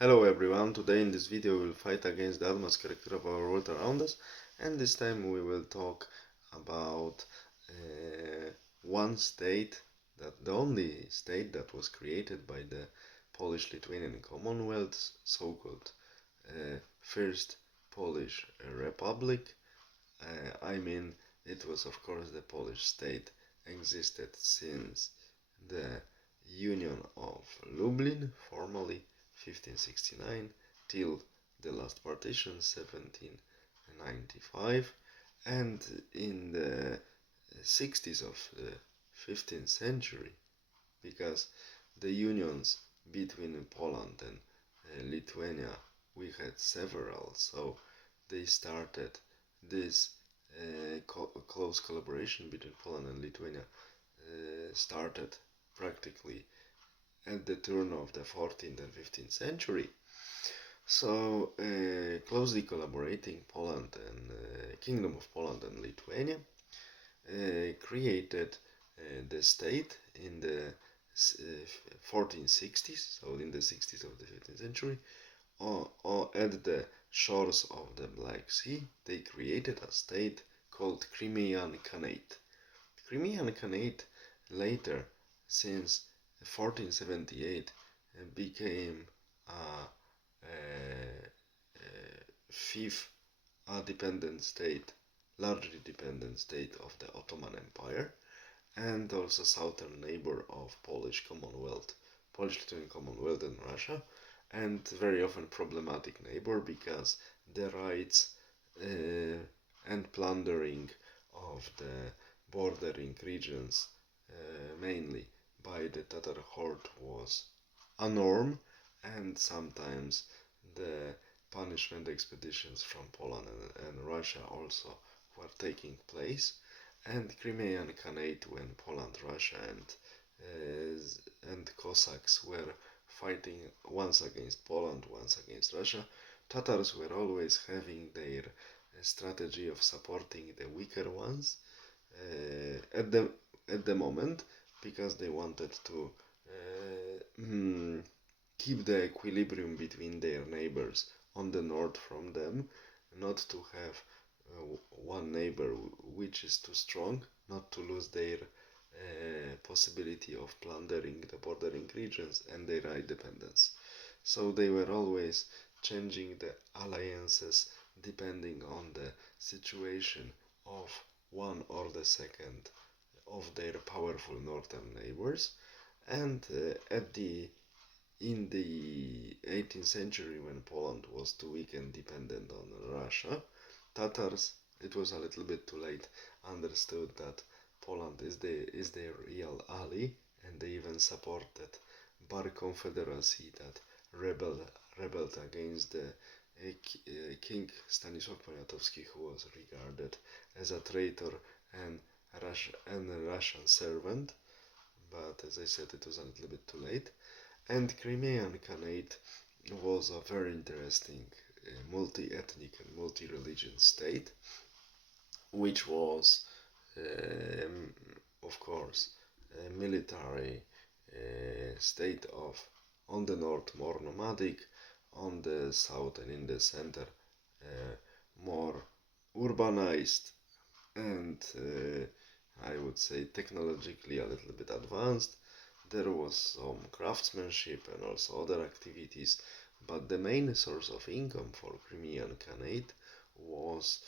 Hello everyone, today in this video we will fight against the advanced character of our world around us, and this time we will talk about one state, that the only state that was created by the Polish-Lithuanian Commonwealth, so-called First Polish Republic. I mean, it was of course the Polish state existed since the Union of Lublin, formally 1569, till the last partition 1795, and in the 60s of the 15th century, because the unions between Poland and Lithuania we had several, so they started this close collaboration between Poland and Lithuania started practically at the turn of the 14th and 15th century. So, closely collaborating Poland and Kingdom of Poland and Lithuania created the state in the 1460s, so in the 60s of the 15th century, or at the shores of the Black Sea. They created a state called Crimean Khanate. Crimean Khanate later, since 1478, became fifth dependent state, largely dependent state of the Ottoman Empire, and also southern neighbor of Polish-Lithuanian Commonwealth and Russia, and very often problematic neighbor because the rights and plundering of the bordering regions, mainly by the Tatar horde, was a norm, and sometimes the punishment expeditions from Poland and Russia also were taking place. And Crimean Khanate, when Poland, Russia, and Cossacks were fighting once against Poland, once against Russia, Tatars were always having their strategy of supporting the weaker ones at the moment, because they wanted to keep the equilibrium between their neighbors on the north from them, not to have one neighbor which is too strong, not to lose their possibility of plundering the bordering regions and their independence. So they were always changing the alliances depending on the situation of one or the second of their powerful northern neighbors. And in the 18th century, when Poland was too weak and dependent on Russia, Tatars, it was a little bit too late, understood that Poland is their real ally, and they even supported Bar Confederacy that rebelled against the King Stanisław Poniatowski, who was regarded as a traitor and a Russian servant. But as I said, it was a little bit too late. And Crimean Khanate was a very interesting multi-ethnic and multi-religion state, which was, of course, a military state of, on the north more nomadic, on the south and in the center more urbanized, and I would say technologically a little bit advanced. There was some craftsmanship and also other activities, but the main source of income for Crimean Khanate was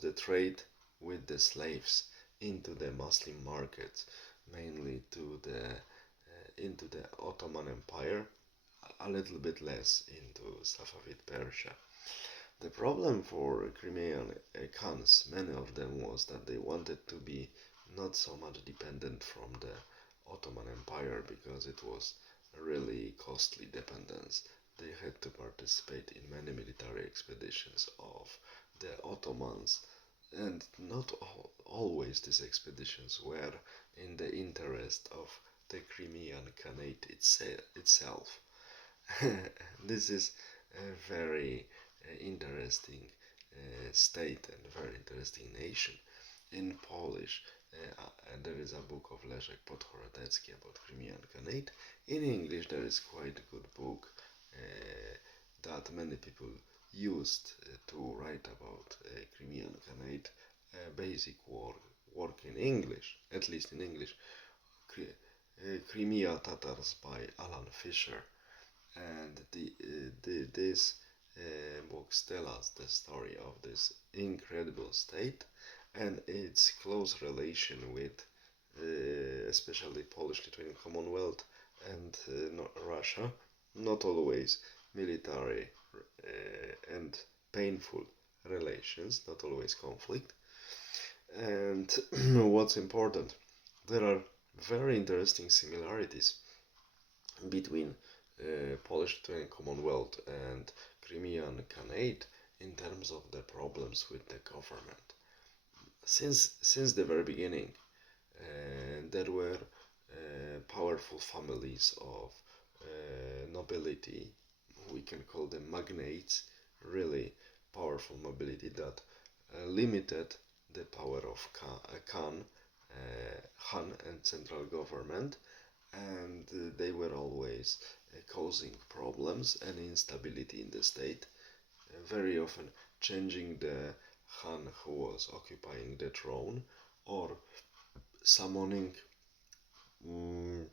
the trade with the slaves into the Muslim markets, mainly into the Ottoman Empire, a little bit less into Safavid Persia. The problem for Crimean Khans, many of them, was that they wanted to be not so much dependent from the Ottoman Empire, because it was a really costly dependence. They had to participate in many military expeditions of the Ottomans, and not always these expeditions were in the interest of the Crimean Khanate itself. This is a very interesting state and very interesting nation. In Polish and there is a book of Leszek Podhoretecki about Crimean Khanate. In English, there is quite a good book that many people used to write about Crimean Khanate, basic work in English, at least in English, Crimea Tatars by Alan Fisher, and this books tell us the story of this incredible state and its close relation with especially Polish-Lithuanian Commonwealth and Russia, not always military and painful relations, not always conflict. And what's important, there are very interesting similarities between Polish-Lithuanian Commonwealth and Crimean Khanate in terms of the problems with the government. Since the very beginning, there were powerful families of nobility, we can call them magnates, really powerful nobility that limited the power of Khan and central government, and they were always causing problems and instability in the state, very often changing the Khan who was occupying the throne or summoning mm,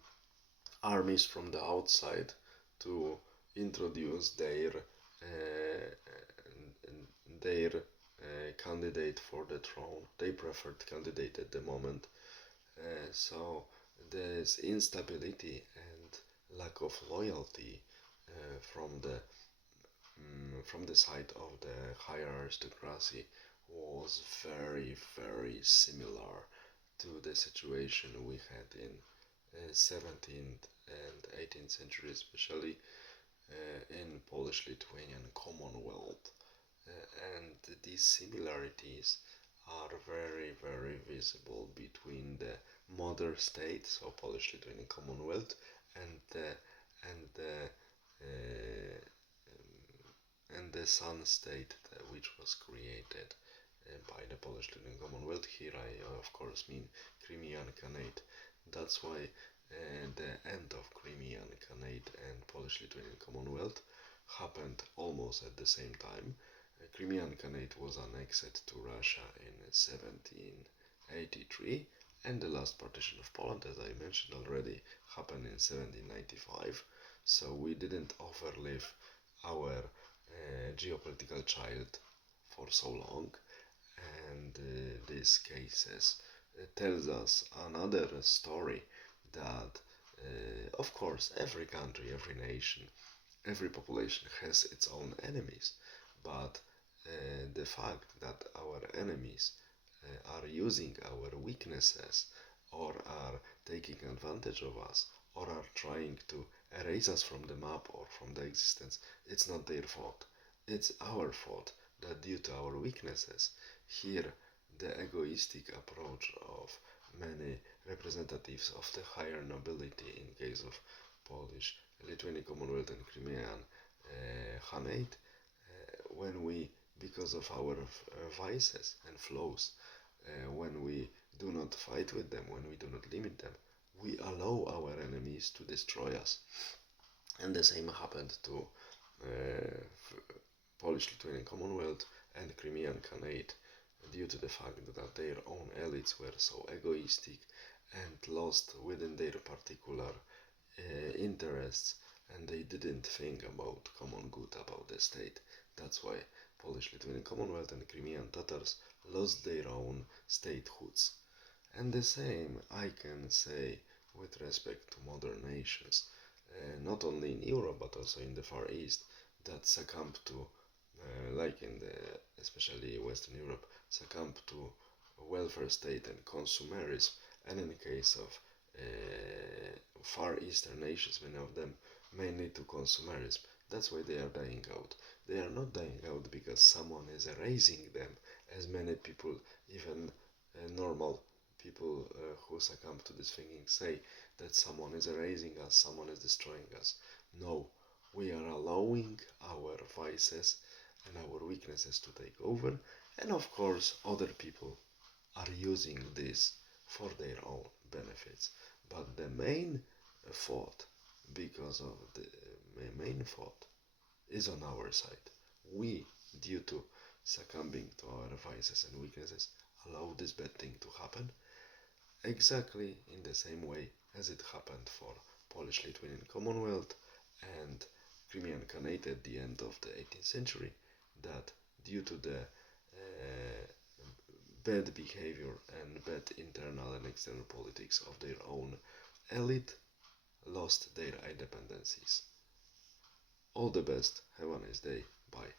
armies from the outside to introduce their candidate for the throne, their preferred candidate at the moment. So this instability and lack of loyalty from the side of the higher aristocracy was very, very similar to the situation we had in 17th and 18th century, especially in Polish-Lithuanian Commonwealth. And these similarities are very, very visible between the mother state, so Polish-Lithuanian Commonwealth, and the and the uh, and the Sun state which was created by the Polish-Lithuanian Commonwealth. Here I of course mean Crimean Khanate. That's why the end of Crimean Khanate and Polish-Lithuanian Commonwealth happened almost at the same time. Crimean Khanate was annexed to Russia in 1783, and the last partition of Poland, as I mentioned already, happened in 1795. So we didn't overlive our geopolitical child for so long, and these cases tells us another story that of course every country, every nation, every population has its own enemies, but the fact that our enemies are using our weaknesses or are taking advantage of us or are trying to erase us from the map or from the existence, it's not their fault. It's our fault that due to our weaknesses, here the egoistic approach of many representatives of the higher nobility in case of Polish, Lithuanian Commonwealth and Crimean Khanate, when we, because of our vices and flaws, when we do not fight with them, when we do not limit them, we allow our enemies to destroy us. And the same happened to Polish-Lithuanian Commonwealth and Crimean Khanate due to the fact that their own elites were so egoistic and lost within their particular interests, and they didn't think about common good about the state. That's why Polish-Lithuanian Commonwealth and Crimean Tatars lost their own statehoods. And the same I can say with respect to modern nations, not only in Europe but also in the Far East, that succumbed to, like in the especially Western Europe, succumbed to welfare state and consumerism, and in the case of Far Eastern nations, many of them mainly to consumerism. That's why they are dying out. They are not dying out because someone is erasing them, as many people, even normal people who succumb to this thinking, say that someone is erasing us, someone is destroying us. No, we are allowing our vices and our weaknesses to take over, and of course, other people are using this for their own benefits. But the main fault, because of the main fault, is on our side. We, due to succumbing to our vices and weaknesses, allow this bad thing to happen exactly in the same way as it happened for Polish-Lithuanian Commonwealth and Crimean Khanate at the end of the 18th century, that due to the bad behavior and bad internal and external politics of their own elite, lost their independencies. All the best, have a nice day, bye.